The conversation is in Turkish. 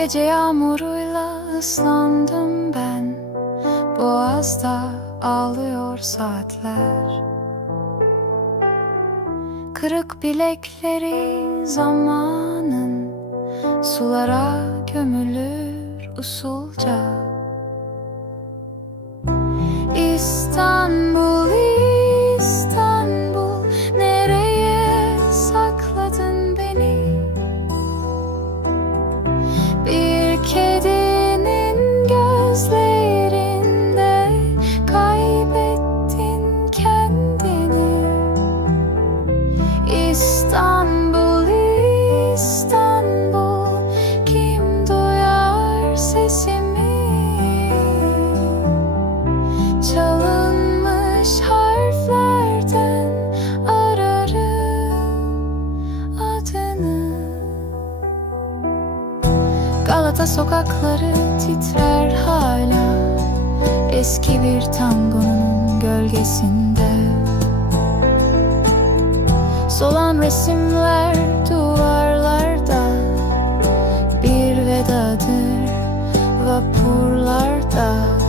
Gece yağmuruyla ıslandım ben. Boğazda ağlıyor saatler. Kırık bilekleri zamanın. Sulara gömülür usulca sokakları titrer hala. Eski bir tangonun gölgesinde. Solan resimler duvarlarda. Bir vedadır vapurlarda